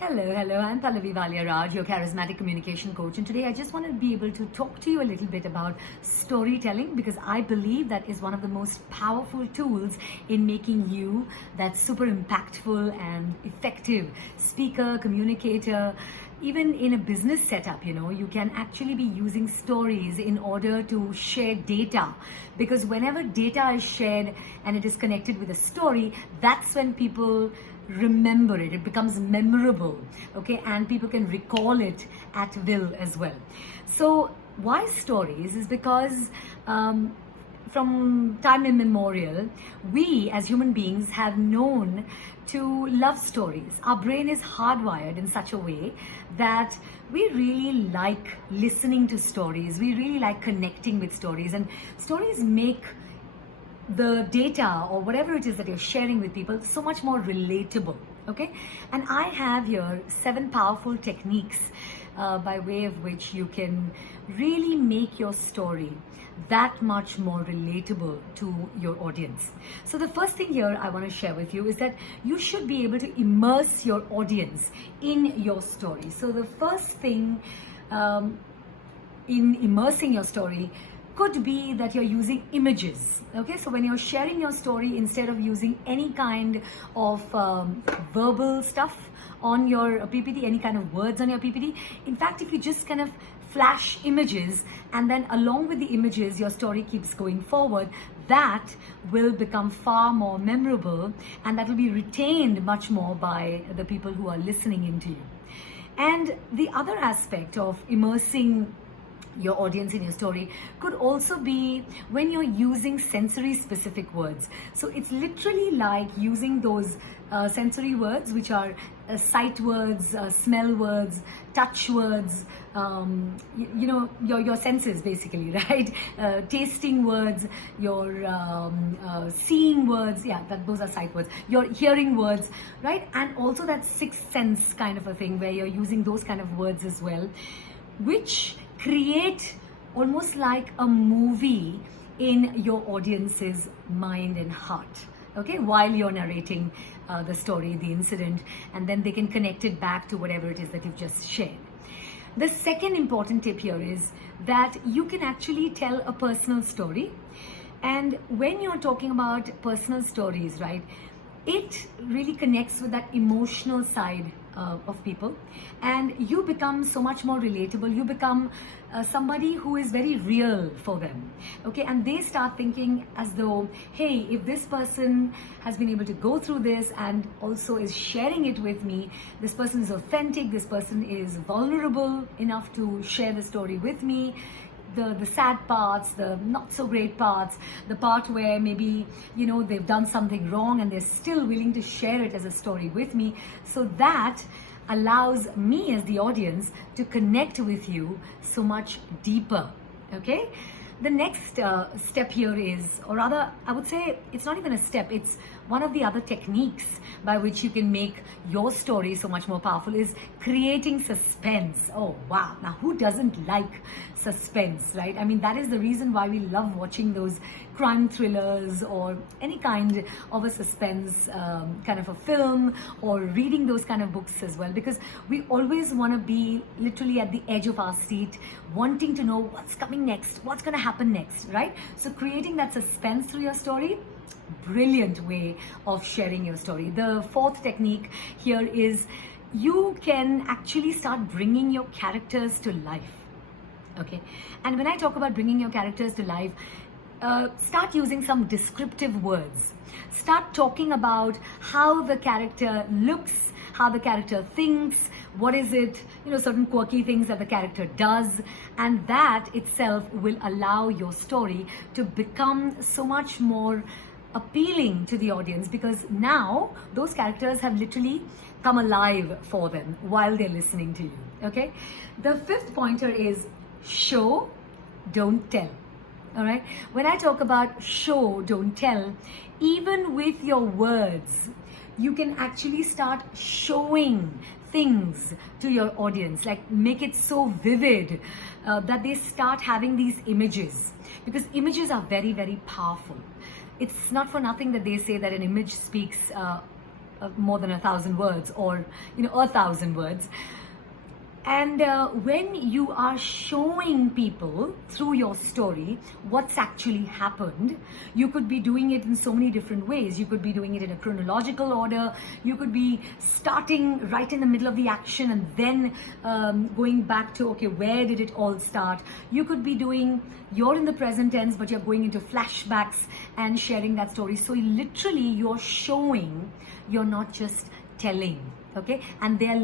Hello. I'm Pallavi Valia-Raj, your charismatic communication coach. And today I just want to be able to talk to you a little bit about storytelling, because I believe that is one of the most powerful tools in making you that super impactful and effective speaker, communicator. Even in a business setup, you can actually be using stories in order to share data, because whenever data is shared and it is connected with a story, that's when people remember it becomes memorable, okay, and people can recall it at will as well. So why stories is because from time immemorial, we as human beings have known to love stories. Our brain is hardwired in such a way that we really like listening to stories, we really like connecting with stories, and stories make the data or whatever it is that you're sharing with people so much more relatable, okay? And I have here 7 powerful techniques by way of which you can really make your story that much more relatable to your audience. So the first thing here I want to share with you is that you should be able to immerse your audience in your story. So the first thing in immersing your story could be that you're using images, okay? So when you're sharing your story, instead of using any kind of verbal stuff on your PPT, any kind of words on your PPT, in fact, if you just kind of flash images and then along with the images, your story keeps going forward, that will become far more memorable and that will be retained much more by the people who are listening into you. And the other aspect of immersing your audience in your story could also be when you're using sensory specific words. So it's literally like using those sensory words, which are sight words, smell words, touch words, your senses basically, right? Tasting words, your seeing words, those are sight words, your hearing words, right? And also that sixth sense kind of a thing where you're using those kind of words as well, which create almost like a movie in your audience's mind and heart, okay, while you're narrating the story, the incident, and then they can connect it back to whatever it is that you've just shared. The second important tip here is that you can actually tell a personal story. And when you're talking about personal stories, right, it really connects with that emotional side of people, and you become so much more relatable. You become somebody who is very real for them, okay? And they start thinking as though, hey, if this person has been able to go through this and also is sharing it with me, this person is authentic, this person is vulnerable enough to share the story with me, the sad parts, the not so great parts, the part where maybe, they've done something wrong and they're still willing to share it as a story with me. So that allows me as the audience to connect with you so much deeper, okay? The next step here is, or rather, I would say it's not even a step, it's one of the other techniques by which you can make your story so much more powerful, is creating suspense. Oh, wow. Now, who doesn't like suspense, right? I mean, that is the reason why we love watching those crime thrillers or any kind of a suspense kind of a film, or reading those kind of books as well, because we always want to be literally at the edge of our seat, wanting to know what's coming next, what's going to happen next, right? So creating that suspense through your story, brilliant way of sharing your story. The fourth technique here is you can actually start bringing your characters to life, okay? And when I talk about bringing your characters to life, start using some descriptive words. Start talking about how the character looks, how the character thinks, what is it, certain quirky things that the character does, and that itself will allow your story to become so much more appealing to the audience, because now those characters have literally come alive for them while they're listening to you, okay? The fifth pointer is show, don't tell. All right. When I talk about show, don't tell, even with your words, you can actually start showing things to your audience, like make it so vivid that they start having these images, because images are very, very powerful. It's not for nothing that they say that an image speaks more than 1,000 words, or 1,000 words. And when you are showing people through your story what's actually happened, you could be doing it in so many different ways. You could be doing it in a chronological order. You could be starting right in the middle of the action and then going back to, okay, where did it all start? You could be doing, you're in the present tense, but you're going into flashbacks and sharing that story. So literally you're showing, you're not just telling. Okay, and they are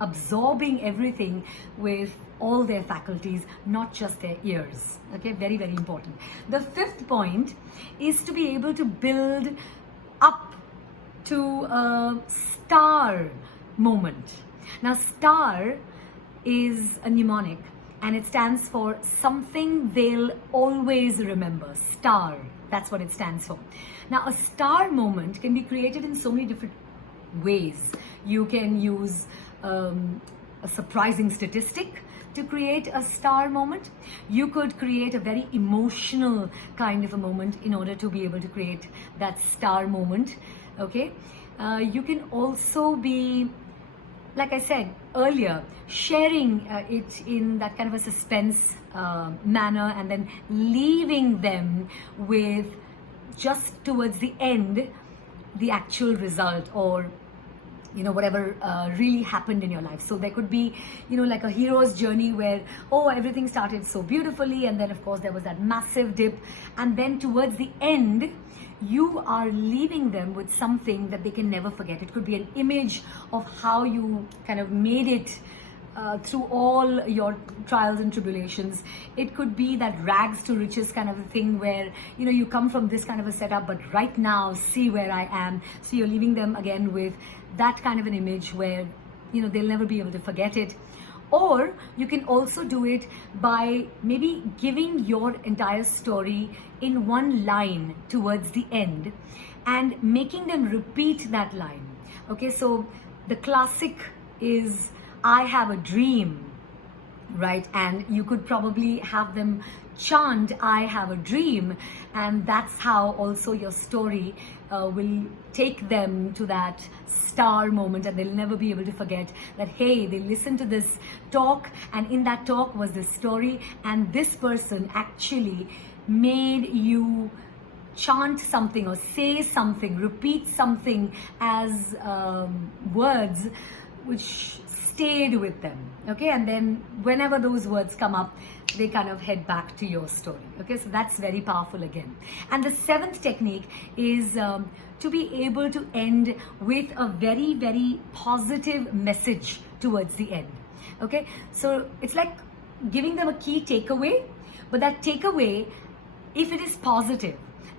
absorbing everything with all their faculties, not just their ears. Okay, very, very important. The fifth point is to be able to build up to a star moment. Now, star is a mnemonic, and it stands for something they'll always remember. Star, that's what it stands for. Now, a star moment can be created in so many different ways. You can use a surprising statistic to create a star moment. You could create a very emotional kind of a moment in order to be able to create that star moment. Okay, you can also be, like I said earlier, sharing it in that kind of a suspense manner, and then leaving them with, just towards the end, the actual result, or whatever really happened in your life. So there could be, like a hero's journey where, everything started so beautifully, and then of course there was that massive dip, and then towards the end you are leaving them with something that they can never forget. It could be an image of how you kind of made it through all your trials and tribulations. It could be that rags to riches kind of a thing where you come from this kind of a setup, but right now see where I am. So you're leaving them again with that kind of an image where they'll never be able to forget it. Or you can also do it by maybe giving your entire story in one line towards the end and making them repeat that line. Okay, so the classic is, I have a dream, right? And you could probably have them chant, I have a dream, and that's how also your story will take them to that star moment, and they'll never be able to forget that, hey, they listened to this talk, and in that talk was this story, and this person actually made you chant something or say something, repeat something as words which stayed with them. Okay, and then whenever those words come up, they kind of head back to your story. Okay, so that's very powerful again. And the seventh technique is to be able to end with a very, very positive message towards the end. Okay, so it's like giving them a key takeaway, but that takeaway, if it is positive,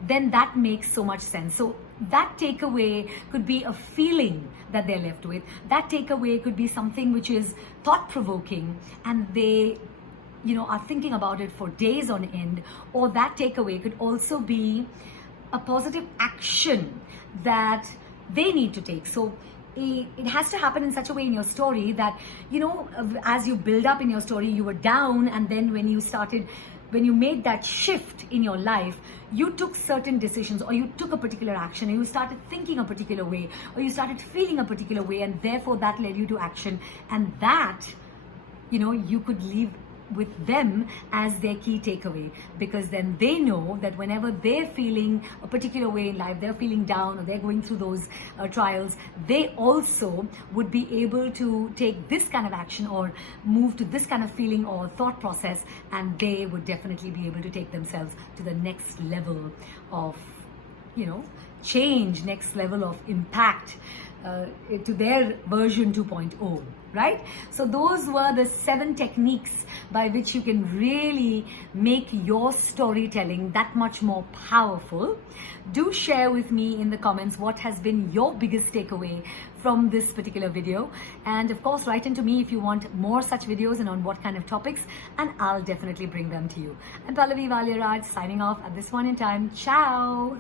then that makes so much sense. So that takeaway could be a feeling that they're left with. That takeaway could be something which is thought-provoking, and they are thinking about it for days on end. Or that takeaway could also be a positive action that they need to take. So it has to happen in such a way in your story that, as you build up in your story, you were down, and then when you made that shift in your life, you took certain decisions, or you took a particular action, and you started thinking a particular way, or you started feeling a particular way, and therefore that led you to action. And that, you could leave with them as their key takeaway, because then they know that whenever they're feeling a particular way in life, they're feeling down, or they're going through those trials, they also would be able to take this kind of action or move to this kind of feeling or thought process, and they would definitely be able to take themselves to the next level of change, next level of impact, to their version 2.0, right? So those were the 7 techniques by which you can really make your storytelling that much more powerful. Do share with me in the comments what has been your biggest takeaway from this particular video, and of course write into me if you want more such videos and on what kind of topics, and I'll definitely bring them to you. I'm Pallavi Valyaraj signing off at this point in time. Ciao.